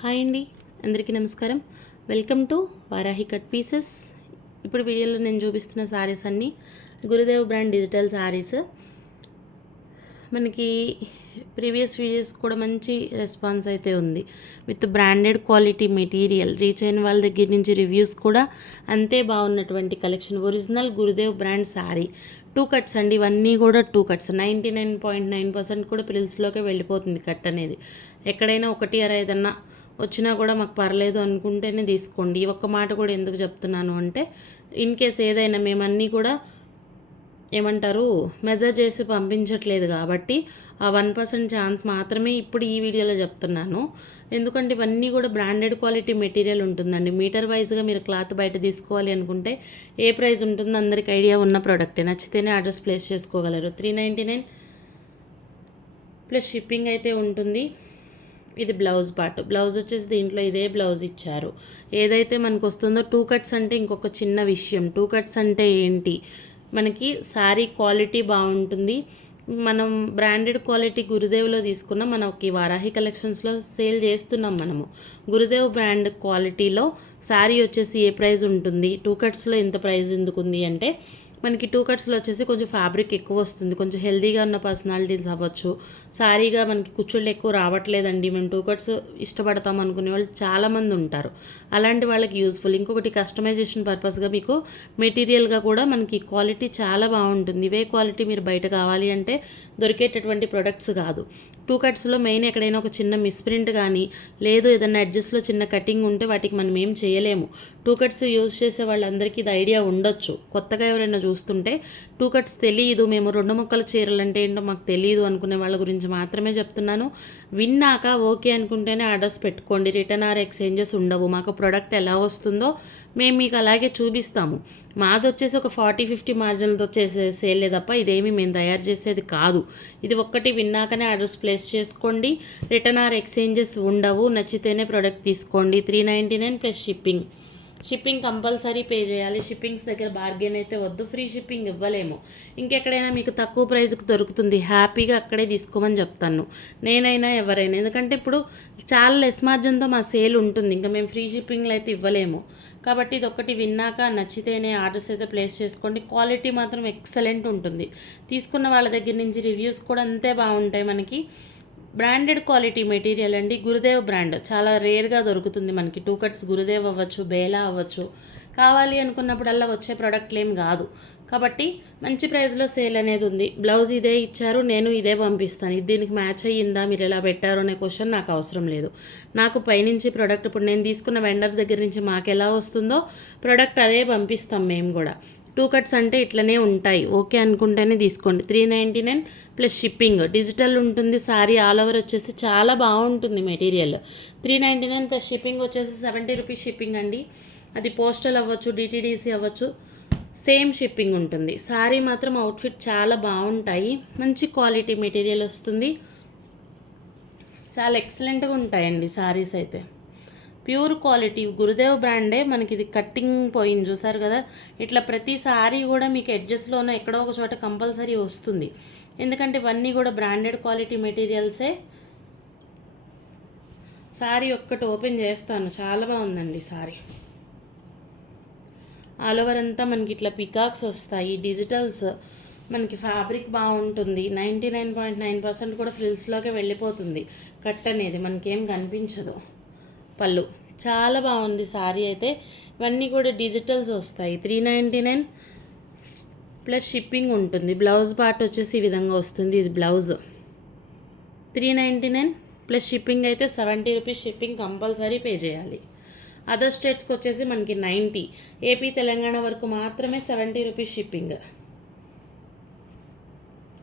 Hi అండి, అందరికీ నమస్కారం. Welcome to Varahi cut pieces. ఇప్పుడు వీడియోలో నేను చూపిస్తున్న శారీస్ అన్నీ గురుదేవ్ బ్రాండ్ డిజిటల్ శారీస్. మనకి ప్రీవియస్ వీడియోస్ కూడా మంచి రెస్పాన్స్ అయితే ఉంది. With branded quality material, reach అయిన వాళ్ళ దగ్గర నుంచి రివ్యూస్ కూడా అంతే బాగున్నటువంటి collection. Original Gurudev brand saree 2 cuts అండి. ఇవన్నీ కూడా 2 కట్స్. 99.9% కూడా ప్రిల్స్లోకే వెళ్ళిపోతుంది కట్ అనేది. ఎక్కడైనా ఒకటి అర ఏదన్నా వచ్చినా కూడా మాకు పర్లేదు అనుకుంటేనే తీసుకోండి. ఈ ఒక్క మాట కూడా ఎందుకు చెప్తున్నాను అంటే, ఇన్ కేస్ ఏదైనా మేమన్నీ కూడా ఏమంటారు మెజర్ చేసి పంపించట్లేదు కాబట్టి ఆ 1% ఛాన్స్ మాత్రమే ఇప్పుడు ఈ వీడియోలో చెప్తున్నాను. ఎందుకంటే ఇవన్నీ కూడా బ్రాండెడ్ క్వాలిటీ మెటీరియల్ ఉంటుందండి. మీటర్ వైజ్గా మీరు క్లాత్ బయట తీసుకోవాలి అనుకుంటే ఏ ప్రైస్ ఉంటుందో అందరికి ఐడియా ఉన్న ప్రోడక్టే. నచ్చితేనే అడ్రస్ ప్లేస్ చేసుకోగలరు. 399 ప్లస్ షిప్పింగ్ అయితే ఉంటుంది. ఇది బ్లౌజ్ పార్ట్. బ్లౌజ్ వచ్చేసి దీంట్లో ఇదే బ్లౌజ్ ఇచ్చారు. ఏదైతే మనకు వస్తుందో 2 కట్స్ అంటే ఇంకొక చిన్న విషయం. 2 కట్స్ అంటే ఏంటి, మనకి శారీ క్వాలిటీ బాగుంటుంది. మనం బ్రాండెడ్ క్వాలిటీ గురుదేవ్లో తీసుకున్నాం. మనకి వారాహి కలెక్షన్స్లో సేల్ చేస్తున్నాం మనము. గురుదేవ్ బ్రాండ్ క్వాలిటీలో శారీ వచ్చేసి ఏ ప్రైస్ ఉంటుంది, 2 కట్స్లో ఎంత ప్రైస్ ఎందుకు ఉంది అంటే, మనకి 2 కట్స్లో వచ్చేసి కొంచెం ఫ్యాబ్రిక్ ఎక్కువ వస్తుంది. కొంచెం హెల్దీగా ఉన్న పర్సనాలిటీస్ అవ్వచ్చు. సారీగా మనకి కుచ్చుళ్ళు ఎక్కువ రావట్లేదండి, మేము 2 కట్స్ ఇష్టపడతాం అనుకునే వాళ్ళు చాలామంది ఉంటారు. అలాంటి వాళ్ళకి యూజ్ఫుల్. ఇంకొకటి కస్టమైజేషన్ పర్పస్గా మీకు మెటీరియల్గా కూడా మనకి క్వాలిటీ చాలా బాగుంటుంది. ఇవే క్వాలిటీ మీరు బయట కావాలి అంటే దొరికేటటువంటి ప్రొడక్ట్స్ కాదు. 2 కట్స్లో మెయిన్ ఎక్కడైనా ఒక చిన్న మిస్ప్రింట్ కానీ లేదు ఏదైనా అడ్జస్ట్లో చిన్న కటింగ్ ఉంటే వాటికి మనం ఏం చేయలేము. 2 కట్స్ యూజ్ చేసే వాళ్ళందరికీ ఇది ఐడియా ఉండొచ్చు. కొత్తగా ఎవరైనా చూస్తుంటే 2 కట్స్ తెలియదు, మేము 2 ముక్కల చీరలు అంటే ఏంటో మాకు తెలియదు అనుకునే వాళ్ళ గురించి మాత్రమే చెప్తున్నాను. విన్నాక ఓకే అనుకుంటేనే ఆర్డర్స్ పెట్టుకోండి. రిటర్న్ ఆర్ ఎక్స్చేంజెస్ ఉండవు. మాకు ప్రోడక్ట్ ఎలా వస్తుందో మేము మీకు అలాగే చూపిస్తాము. మాది వచ్చేసి ఒక 40-50 మార్జిన్లతో చేసే సేలే తప్ప ఇదేమి మేము తయారు చేసేది కాదు. ఇది ఒక్కటి విన్నాకనే ఆర్డర్స్ ప్లేస్ చేసుకోండి. రిటర్న్ ఆర్ ఎక్స్చేంజెస్ ఉండవు. నచ్చితేనే ప్రోడక్ట్ తీసుకోండి. 399 plus shipping. Shipping compulsory pay చేయాలి. షిప్పింగ్స్ దగ్గర బార్గెన్ అయితే వద్దు. ఫ్రీ షిప్పింగ్ ఇవ్వలేము. ఇంకెక్కడైనా మీకు తక్కువ ప్రైస్కి దొరుకుతుంది, హ్యాపీగా అక్కడే తీసుకోమని చెప్తాను నేనైనా ఎవరైనా. ఎందుకంటే ఇప్పుడు చాలా లెస్ మార్జిన్తో మా సేల్ ఉంటుంది. ఇంకా మేము ఫ్రీ షిప్పింగ్లో అయితే ఇవ్వలేము. కాబట్టి ఇది ఒక్కటి విన్నాక నచ్చితేనే ఆర్డర్స్ అయితే ప్లేస్ చేసుకోండి. క్వాలిటీ మాత్రం ఎక్సలెంట్ ఉంటుంది. తీసుకున్న వాళ్ళ దగ్గర నుంచి రివ్యూస్ కూడా అంతే బాగుంటాయి. మనకి బ్రాండెడ్ క్వాలిటీ మెటీరియల్ అండి. గురుదేవ్ బ్రాండ్ చాలా రేర్గా దొరుకుతుంది మనకి. 2 కట్స్ గురుదేవ్ అవ్వచ్చు, బేలా అవ్వచ్చు. కావాలి అనుకున్నప్పుడల్లా వచ్చే ప్రోడక్ట్లు ఏం కాదు. కాబట్టి మంచి ప్రైస్లో సేల్ అనేది ఉంది. బ్లౌజ్ ఇదే ఇచ్చారు, నేను ఇదే పంపిస్తాను. ఇది దీనికి మ్యాచ్ అయ్యిందా, మీరు ఎలా పెట్టారు అనే క్వశ్చన్ నాకు అవసరం లేదు. నాకు పైనుంచి ప్రోడక్ట్ ఇప్పుడు నేను తీసుకున్న వెండర్ దగ్గర నుంచి మాకు ఎలా వస్తుందో ప్రోడక్ట్ అదే పంపిస్తాం మేము కూడా. 2 కట్స్ అంటే ఇట్లనే ఉంటాయి. ఓకే అనుకుంటేనే తీసుకోండి. 399 ప్లస్ షిప్పింగ్. డిజిటల్ ఉంటుంది సారీ. ఆల్ ఓవర్ వచ్చేసి చాలా బాగుంటుంది మెటీరియల్. 399 ప్లస్ షిప్పింగ్ వచ్చేసి 70 రూపీస్ షిప్పింగ్ అండి. అది పోస్టల్ అవ్వచ్చు, డిటీడీసీ అవ్వచ్చు, సేమ్ షిప్పింగ్ ఉంటుంది. సారీ మాత్రం అవుట్ఫిట్ చాలా బాగుంటాయి. మంచి క్వాలిటీ మెటీరియల్ వస్తుంది. చాలా ఎక్సలెంట్గా ఉంటాయండి సారీస్ అయితే. ప్యూర్ క్వాలిటీ గురుదేవ్ బ్రాండే. మనకి ఇది కట్టింగ్ పోయింది చూసారు కదా. ఇట్లా ప్రతి సారీ కూడా మీకు ఎడ్జెస్లోనే ఎక్కడో ఒక చోట కంపల్సరీ వస్తుంది. ఎందుకంటే ఇవన్నీ కూడా బ్రాండెడ్ క్వాలిటీ మెటీరియల్సే. సారీ ఒక్కటి ఓపెన్ చేస్తాను. చాలా బాగుందండి సారీ. ఆల్ ఓవర్ అంతా మనకి ఇట్లా పికాక్స్ వస్తాయి, డిజిటల్స్. మనకి ఫ్యాబ్రిక్ బాగుంటుంది. 99.9% కూడా ఫ్రిల్స్లోకి వెళ్ళిపోతుంది. కట్ అనేది మనకేం కనిపించదు. పళ్ళు చాలా బాగుంది సారీ అయితే. ఇవన్నీ కూడా డిజిటల్స్ వస్తాయి. 399 ప్లస్ షిప్పింగ్ ఉంటుంది. బ్లౌజ్ పార్ట్ వచ్చేసి ఈ విధంగా వస్తుంది. ఇది బ్లౌజ్. 399 ప్లస్ షిప్పింగ్ అయితే 70 రూపీస్ షిప్పింగ్ కంపల్సరీ పే చేయాలి. అదర్ స్టేట్స్కి వచ్చేసి మనకి 90. ఏపీ తెలంగాణ వరకు మాత్రమే 70 రూపీస్ షిప్పింగ్.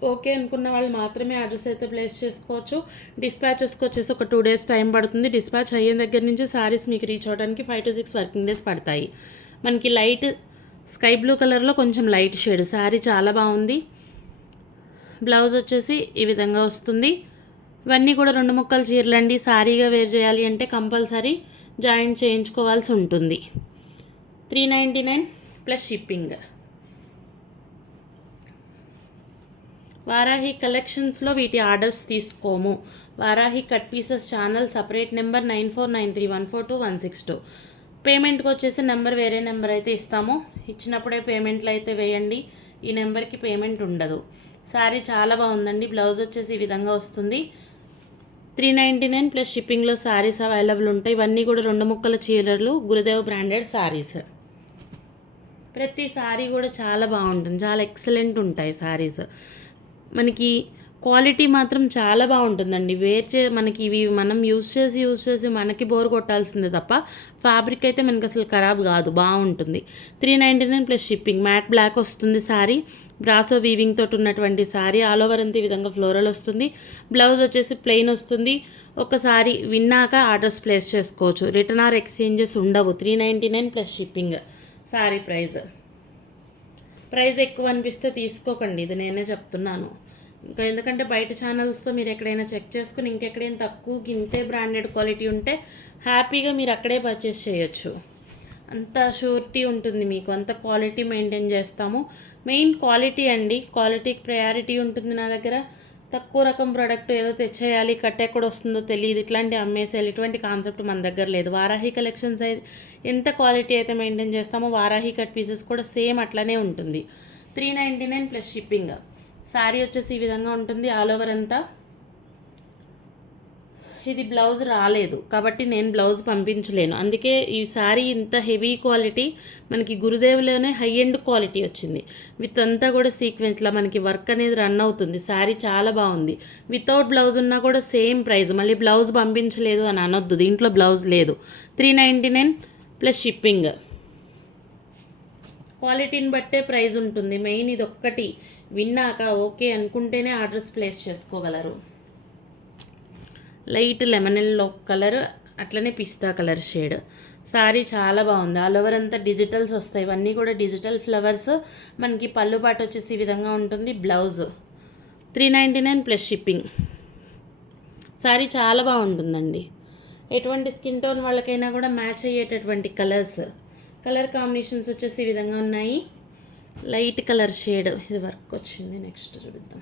ఓకే అనుకున్న వాళ్ళు మాత్రమే అడ్రస్ అయితే ప్లేస్ చేసుకోవచ్చు. డిస్పాచెస్కి వచ్చేసి ఒక 2 డేస్ టైం పడుతుంది. డిస్పాచ్ అయ్యే దగ్గర నుంచి సారీస్ మీకు రీచ్ అవ్వడానికి 5 to 6 వర్కింగ్ డేస్ పడతాయి. మనకి లైట్ స్కై బ్లూ కలర్లో కొంచెం లైట్ షేడ్ సారీ చాలా బాగుంది. బ్లౌజ్ వచ్చేసి ఈ విధంగా వస్తుంది. ఇవన్నీ కూడా 2 ముక్కల చీరలండి. సారీగా వేర్ చేయాలి అంటే కంపల్సరీ జాయింట్ చేయించుకోవాల్సి ఉంటుంది. 399 ప్లస్ షిప్పింగ్. వారాహి కలెక్షన్స్లో వీటి ఆర్డర్స్ తీసుకోము. Varahi cut pieces channel separate number 9493142162. పేమెంట్కి వచ్చేసి నెంబర్ వేరే నెంబర్ అయితే ఇస్తాము. ఇచ్చినప్పుడే పేమెంట్లు అయితే వేయండి. ఈ నెంబర్కి పేమెంట్ ఉండదు. శారీ చాలా బాగుందండి. బ్లౌజ్ వచ్చేసి ఈ విధంగా వస్తుంది. 399 ప్లస్ షిప్పింగ్లో శారీస్ అవైలబుల్ ఉంటాయి. ఇవన్నీ కూడా 2 ముక్కల చీరలు, గురుదేవ్ బ్రాండెడ్ శారీస్. ప్రతి శారీ కూడా చాలా బాగుంటుంది, చాలా ఎక్సలెంట్ ఉంటాయి శారీస్. మనకి క్వాలిటీ మాత్రం చాలా బాగుంటుందండి. మనకి ఇవి మనం యూస్ చేసి మనకి బోర్ కొట్టాల్సిందే తప్ప ఫ్యాబ్రిక్ అయితే మనకి అసలు ఖరాబ్ కాదు, బాగుంటుంది. 399 ప్లస్ షిప్పింగ్. మ్యాట్ బ్లాక్ వస్తుంది శారీ. బ్రాసో వీవింగ్ తోటి ఉన్నటువంటి శారీ. ఆల్ ఓవర్ అంతా ఈ విధంగా ఫ్లోరల్ వస్తుంది. బ్లౌజ్ వచ్చేసి ప్లెయిన్ వస్తుంది. ఒకసారి విన్నాక ఆర్డర్స్ ప్లేస్ చేసుకోవచ్చు. రిటర్న్ ఆర్ ఎక్స్చేంజెస్ ఉండవు. 399 ప్లస్ షిప్పింగ్ శారీ ప్రైస్ ఎక్కువ అనిపిస్తే తీసుకోకండి, ఇది నేనే చెప్తున్నాను. ఇంకా ఎందుకంటే బయట ఛానల్స్తో మీరు ఎక్కడైనా చెక్ చేసుకుని ఇంకెక్కడైనా తక్కువ ఇంతే బ్రాండెడ్ క్వాలిటీ ఉంటే హ్యాపీగా మీరు అక్కడే పర్చేస్ చేయొచ్చు. అంత షూరిటీ ఉంటుంది మీకు, అంత క్వాలిటీ మెయింటైన్ చేస్తాము. మెయిన్ క్వాలిటీ అండి, క్వాలిటీకి ప్రయారిటీ ఉంటుంది నా దగ్గర. తక్కువ రకం ప్రోడక్ట్ ఏదో తెచ్చేయాలి, కట్ ఎక్కడ వస్తుందో తెలియదు, ఇట్లాంటి అమ్మేసేయాలి, ఇటువంటి కాన్సెప్ట్ మన దగ్గర లేదు. వారాహి కలెక్షన్స్ అయితే ఎంత క్వాలిటీ అయితే మెయింటైన్ చేస్తామో వారాహి కట్ పీసెస్ కూడా సేమ్ అట్లనే ఉంటుంది. 399 ప్లస్ షిప్పింగ్. శారీ వచ్చేసి ఈ విధంగా ఉంటుంది ఆల్ ఓవర్ అంతా. ఇది బ్లౌజ్ రాలేదు కాబట్టి నేను బ్లౌజ్ పంపించలేను, అందుకే ఈ శారీ ఇంత హెవీ క్వాలిటీ. మనకి గురుదేవులోనే హై ఎండ్ క్వాలిటీ వచ్చింది. విత్ అంతా కూడా సీక్వెన్స్లో మనకి వర్క్ అనేది రన్ అవుతుంది. శారీ చాలా బాగుంది. వితౌట్ బ్లౌజ్ ఉన్నా కూడా సేమ్ ప్రైస్. మళ్ళీ బ్లౌజ్ పంపించలేదు అని అనొద్దు, దీంట్లో బ్లౌజ్ లేదు. 399 ప్లస్ షిప్పింగ్. క్వాలిటీని బట్టే ప్రైస్ ఉంటుంది. మెయిన్ ఇది ఒక్కటి విన్నాక ఓకే అనుకుంటేనే ఆర్డర్స్ ప్లేస్ చేసుకోగలరు. లైట్ లెమన్ ఎల్లో కలర్, అట్లనే పిస్తా కలర్ షేడ్. శారీ చాలా బాగుంది. ఆల్ ఓవర్ అంతా డిజిటల్స్ వస్తాయి. ఇవన్నీ కూడా డిజిటల్ ఫ్లవర్స్. మనకి పళ్ళు పాటు వచ్చేసి ఈ విధంగా ఉంటుంది. Blouse 399 plus shipping. శారీ చాలా బాగుంటుందండి. ఎటువంటి స్కిన్ టోన్ వాళ్ళకైనా కూడా మ్యాచ్ అయ్యేటటువంటి కలర్ కాంబినేషన్స్ వచ్చేసి ఈ విధంగా ఉన్నాయి. లైట్ కలర్ షేడ్, ఇది వర్క్ వచ్చింది. నెక్స్ట్ చూద్దాం.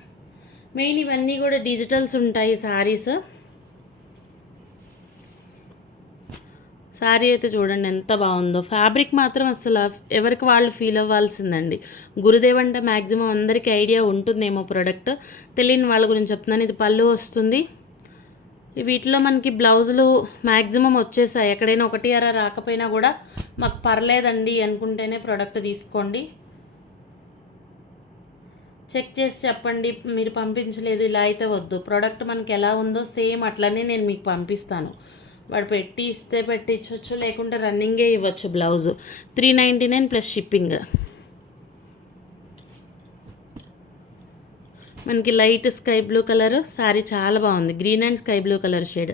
మెయిన్ ఇవన్నీ కూడా డిజిటల్స్ ఉంటాయి శారీస్. శారీ అయితే చూడండి ఎంత బాగుందో. ఫ్యాబ్రిక్ మాత్రం అసలు ఎవరికి వాళ్ళు ఫీల్ అవ్వాల్సిందండి. గురుదేవ్ అంటే మ్యాక్సిమం అందరికీ ఐడియా ఉంటుందేమో ప్రోడక్ట్, తెలియని వాళ్ళ గురించి చెప్తున్నాను. ఇది పళ్ళు వస్తుంది. వీటిలో మనకి బ్లౌజులు మ్యాక్సిమం వచ్చేసాయి. ఎక్కడైనా ఒకటి అర రాకపోయినా కూడా మాకు పర్లేదండి అనుకుంటేనే ప్రోడక్ట్ తీసుకోండి. చెక్ చేసి చెప్పండి, మీరు పంపించలేదు ఇలా అయితే వద్దు. ప్రోడక్ట్ మనకి ఎలా ఉందో సేమ్ అట్లనే నేను మీకు పంపిస్తాను. వాడు పెట్టి ఇస్తే పెట్టించవచ్చు, లేకుంటే రన్నింగే ఇవ్వచ్చు. Blouse 399 plus shipping. మనకి light sky blue colour saree చాలా బాగుంది. Green and sky blue colour shade,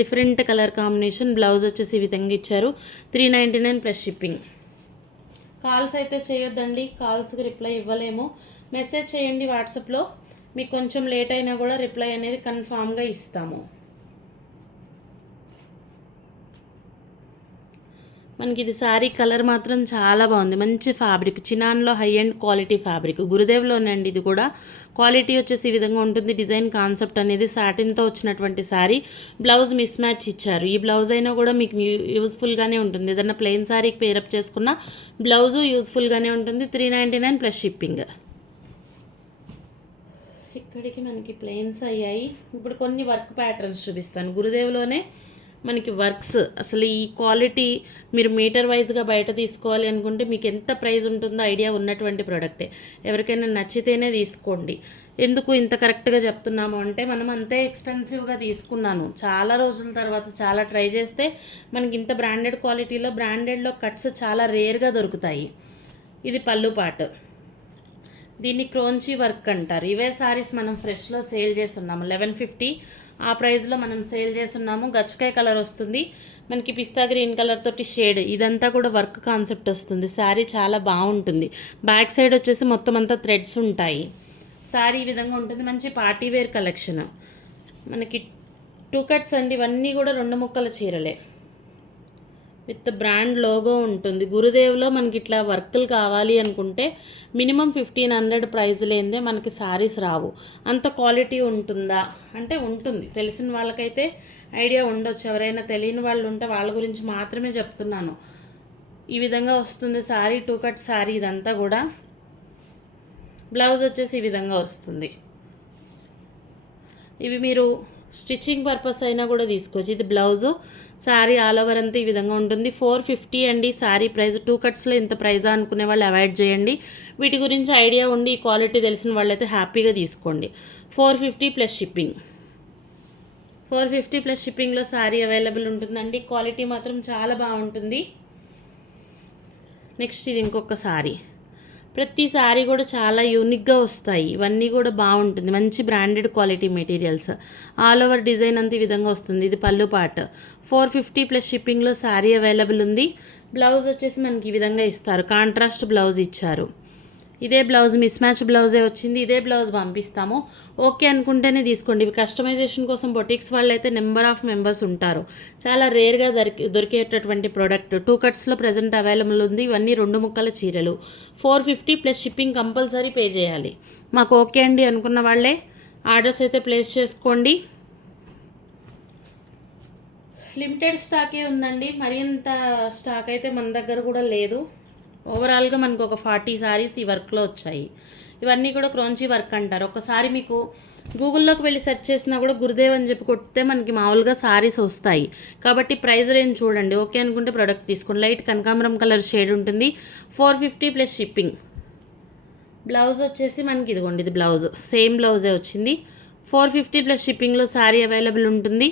different colour combination. Blouse వచ్చేసి ఈ విధంగా ఇచ్చారు. 399 ప్లస్ షిప్పింగ్. కాల్స్ అయితే చేయొద్దండి, కాల్స్కి రిప్లై ఇవ్వలేము. మెసేజ్ చేయండి వాట్సాప్లో. మీకు కొంచెం లేట్ అయినా కూడా రిప్లై అనేది కన్ఫామ్గా ఇస్తాము. మనకి ఇది శారీ కలర్ మాత్రం చాలా బాగుంది. మంచి ఫ్యాబ్రిక్, చినాన్లో హై అండ్ క్వాలిటీ ఫ్యాబ్రిక్. గురుదేవ్లోనండి. ఇది కూడా క్వాలిటీ వచ్చేసి ఈ విధంగా ఉంటుంది. డిజైన్ కాన్సెప్ట్ అనేది సాటిన్తో వచ్చినటువంటి శారీ. బ్లౌజ్ మిస్ మ్యాచ్ ఇచ్చారు. ఈ బ్లౌజ్ అయినా కూడా మీకు యూస్ఫుల్గానే ఉంటుంది. ఏదైనా ప్లెయిన్ శారీకి పేరప్ చేసుకున్న బ్లౌజు యూస్ఫుల్గానే ఉంటుంది. 399 ప్లస్ షిప్పింగ్. ఇక్కడికి మనకి ప్లెయిన్స్ అయ్యాయి. ఇప్పుడు కొన్ని వర్క్ ప్యాటర్న్స్ చూపిస్తాను. గురుదేవ్లోనే మనకి వర్క్స్. అసలు ఈ క్వాలిటీ మీరు మీటర్ వైజ్గా బయట తీసుకోవాలి అనుకుంటే మీకు ఎంత ప్రైస్ ఉంటుందో ఐడియా ఉన్నటువంటి ప్రోడక్టే. ఎవరికైనా నచ్చితేనే తీసుకోండి. ఎందుకు ఇంత కరెక్ట్గా చెప్తున్నాము అంటే, మనం అంతే ఎక్స్పెన్సివ్గా తీసుకున్నాను. చాలా రోజుల తర్వాత చాలా ట్రై చేస్తే మనకి ఇంత బ్రాండెడ్ క్వాలిటీలో, బ్రాండెడ్లో కట్స్ చాలా రేర్గా దొరుకుతాయి. ఇది పళ్ళు పాటు. దీన్ని క్రోంచీ వర్క్ అంటారు. ఇవే సారీస్ మనం ఫ్రెష్లో సేల్ చేస్తున్నాము. 1150 ఆ ప్రైస్లో మనం సేల్ చేస్తున్నాము. గచ్చకాయ కలర్ వస్తుంది మనకి, పిస్తా గ్రీన్ కలర్ తోటి షేడ్. ఇదంతా కూడా వర్క్ కాన్సెప్ట్ వస్తుంది. శారీ చాలా బాగుంటుంది. బ్యాక్ సైడ్ వచ్చేసి మొత్తం అంతా థ్రెడ్స్ ఉంటాయి. శారీ ఈ విధంగా ఉంటుంది. మంచి పార్టీ వేర్ కలెక్షన్. మనకి 2 కట్స్ అండి. ఇవన్నీ కూడా 2 ముక్కల చీరలే. విత్ బ్రాండ్ లోగో ఉంటుంది. గురుదేవ్లో మనకి ఇట్లా వర్కులు కావాలి అనుకుంటే మినిమం 1500 ప్రైస్ లేనిదే మనకి శారీస్ రావు. అంత క్వాలిటీ ఉంటుందా అంటే ఉంటుంది. తెలిసిన వాళ్ళకైతే ఐడియా ఉండొచ్చు, ఎవరైనా తెలియని వాళ్ళు ఉంటే వాళ్ళ గురించి మాత్రమే చెప్తున్నాను. ఈ విధంగా వస్తుంది శారీ, 2 కట్ శారీ ఇదంతా కూడా. బ్లౌజ్ వచ్చేసి ఈ విధంగా వస్తుంది. ఇవి మీరు స్టిచ్చింగ్ పర్పస్ అయినా కూడా తీసుకోవచ్చు. ఇది బ్లౌజు, శారీ ఆల్ ఓవర్ అంతా ఈ విధంగా ఉంటుంది. 450 అండి శారీ ప్రైస్. 2 కట్స్లో ఇంత ప్రైజా అనుకునే వాళ్ళు అవాయిడ్ చేయండి. వీటి గురించి ఐడియా ఉండి క్వాలిటీ తెలిసిన వాళ్ళైతే హ్యాపీగా తీసుకోండి. 450 ప్లస్ షిప్పింగ్. 450 ప్లస్ షిప్పింగ్లో శారీ అవైలబుల్ ఉంటుందండి. క్వాలిటీ మాత్రం చాలా బాగుంటుంది. నెక్స్ట్ ఇది ఇంకొక శారీ. ప్రతి శారీ కూడా చాలా యూనిక్గా వస్తాయి. ఇవన్నీ కూడా బాగుంటుంది. మంచి branded quality materials. All over design అంతా ఈ విధంగా వస్తుంది. ఇది పళ్ళు పార్ట్. 450 ప్లస్ షిప్పింగ్లో శారీ అవైలబుల్ ఉంది. బ్లౌజ్ వచ్చేసి మనకి ఈ విధంగా ఇస్తారు. కాంట్రాస్ట్ బ్లౌజ్ ఇచ్చారు. ఇదే బ్లౌజ్ మిస్ మ్యాచ్ బ్లౌజే వచ్చింది. ఇదే బ్లౌజ్ పంపిస్తాము. ఓకే అనుకుంటేనే తీసుకోండి. ఇవి కస్టమైజేషన్ కోసం బొటిక్స్ వాళ్ళు అయితే నెంబర్ ఆఫ్ మెంబర్స్ ఉంటారు. చాలా రేర్గా దొరికేటటువంటి ప్రోడక్ట్. 2 కట్స్లో ప్రజెంట్ అవైలబుల్ ఉంది. ఇవన్నీ 2 ముక్కల చీరలు. 450 ప్లస్ షిప్పింగ్ కంపల్సరీ పే చేయాలి. మాకు ఓకే అండి అనుకున్న వాళ్ళే ఆర్డర్స్ అయితే ప్లేస్ చేసుకోండి. లిమిటెడ్ స్టాకే ఉందండి. మరి ఇంత స్టాక్ అయితే మన దగ్గర కూడా లేదు. ఓవరాల్గా మనకు ఒక 40 శారీస్ ఈ వర్క్లో వచ్చాయి. ఇవన్నీ కూడా క్రోంచీ వర్క్ అంటారు. ఒకసారి మీకు గూగుల్లోకి వెళ్ళి సెర్చ్ చేసినా కూడా గురుదేవ్ అని చెప్పి కొడితే మనకి మామూలుగా శారీస్ వస్తాయి. కాబట్టి ప్రైస్ రేంజ్ చూడండి. ఓకే అనుకుంటే ప్రోడక్ట్ తీసుకోండి. లైట్ కనకాంబరం కలర్ షేడ్ ఉంటుంది. 450 ప్లస్ షిప్పింగ్. బ్లౌజ్ వచ్చేసి మనకి ఇదిగోండి, ఇది బ్లౌజ్ సేమ్ బ్లౌజే వచ్చింది. 450 ప్లస్ షిప్పింగ్లో శారీ అవైలబుల్ ఉంటుంది.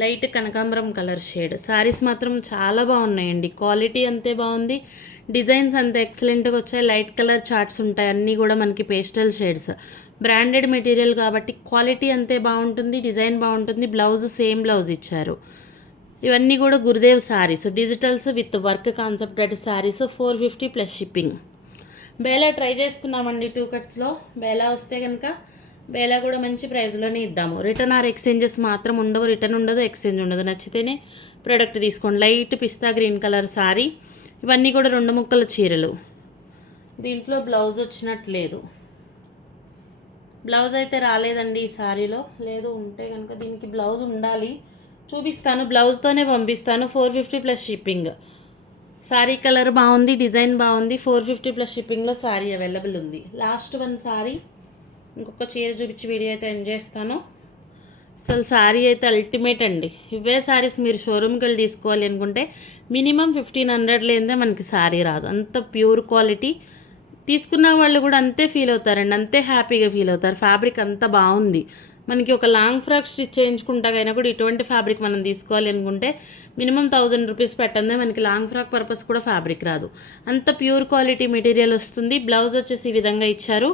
లైట్ కనకాంబరం కలర్ షేడ్. శారీస్ మాత్రం చాలా బాగున్నాయండి. క్వాలిటీ అంతే బాగుంది. డిజైన్స్ అంతే ఎక్సలెంట్గా వచ్చాయి. లైట్ కలర్ చార్ట్స్ ఉంటాయి. అన్నీ కూడా మనకి పేస్టల్ షేడ్స్. బ్రాండెడ్ మెటీరియల్ కాబట్టి క్వాలిటీ అంతే బాగుంటుంది. డిజైన్ బాగుంటుంది. బ్లౌజ్ సేమ్ బ్లౌజ్ ఇచ్చారు. ఇవన్నీ కూడా Gurudev sarees. Digitals with work concepted sarees. 450 plus shipping. బేలా ట్రై చేస్తున్నామండి 2 కట్స్లో. బేలా వస్తే కనుక బేలా కూడా మంచి ప్రైస్లోనే ఇద్దాము. రిటర్న్ ఆర్ ఎక్స్చేంజెస్ మాత్రం ఉండవు. రిటర్న్ ఉండదు, ఎక్స్చేంజ్ ఉండదు. నచ్చితేనే ప్రోడక్ట్ తీసుకోండి. లైట్ పిస్తా గ్రీన్ కలర్ శారీ. ఇవన్నీ కూడా 2 ముక్కల చీరలు. దీంట్లో బ్లౌజ్ వచ్చినట్లేదు. బ్లౌజ్ అయితే రాలేదండి ఈ శారీలో. లేదు ఉంటే కనుక దీనికి బ్లౌజ్ ఉండాలి. చూపిస్తాను, బ్లౌజ్తోనే పంపిస్తాను. 450 ప్లస్ షిప్పింగ్. శారీ కలర్ బాగుంది, డిజైన్ బాగుంది. 450 ప్లస్ షిప్పింగ్లో శారీ అవైలబుల్ ఉంది. Last one sari. ఇంకొక చీర చూపించి వీడియో అయితే ఎండ్ చేస్తాను. అసలు శారీ అయితే అల్టిమేట్ అండి. ఇవే శారీస్ మీరు షోరూమ్కి వెళ్ళి తీసుకోవాలి అనుకుంటే మినిమం 1500 లేనిదే మనకి శారీ రాదు. అంత ప్యూర్ క్వాలిటీ. తీసుకున్న వాళ్ళు కూడా అంతే ఫీల్ అవుతారండి. అంతే హ్యాపీగా ఫీల్ అవుతారు. ఫ్యాబ్రిక్ అంత బాగుంది. మనకి ఒక లాంగ్ ఫ్రాక్ స్టిచ్ చేయించుకుంటాకైనా కూడా ఇటువంటి ఫ్యాబ్రిక్ మనం తీసుకోవాలి అనుకుంటే మినిమం 1000 రూపీస్ పెట్టందే మనకి లాంగ్ ఫ్రాక్ పర్పస్ కూడా ఫ్యాబ్రిక్ రాదు. అంత ప్యూర్ క్వాలిటీ మెటీరియల్ వస్తుంది. బ్లౌజ్ వచ్చేసి ఈ విధంగా ఇచ్చారు.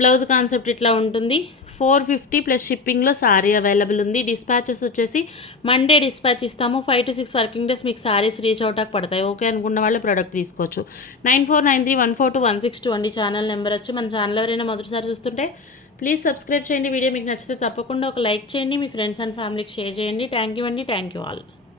బ్లౌజ్ కాన్సెప్ట్ ఇట్లా ఉంటుంది. 450 ప్లస్ షిప్పింగ్లో శారీ అవైలబుల్ ఉంది. డిస్పాచెస్ వచ్చేసి మండే డిస్పాచ్ ఇస్తాము. 5 to 6 వర్కింగ్ డేస్ మీకు శారీస్ రీచ్ అవుటాక పడతాయి. ఓకే అనుకున్న వాళ్ళు ప్రోడక్ట్ తీసుకోవచ్చు. 9493142162 అండి ఛానల్ నెంబర్ వచ్చి. మన ఛానల్ ఎవరైనా మొదటిసారి చూస్తుంటే ప్లీజ్ సబ్స్క్రైబ్ చేయండి. వీడియో మీకు నచ్చితే తప్పకుండా ఒక లైక్ చేయండి. మీ ఫ్రెండ్స్ అండ్ ఫ్యామిలీకి షేర్ చేయండి. థ్యాంక్ యూ అండి. Thank you all.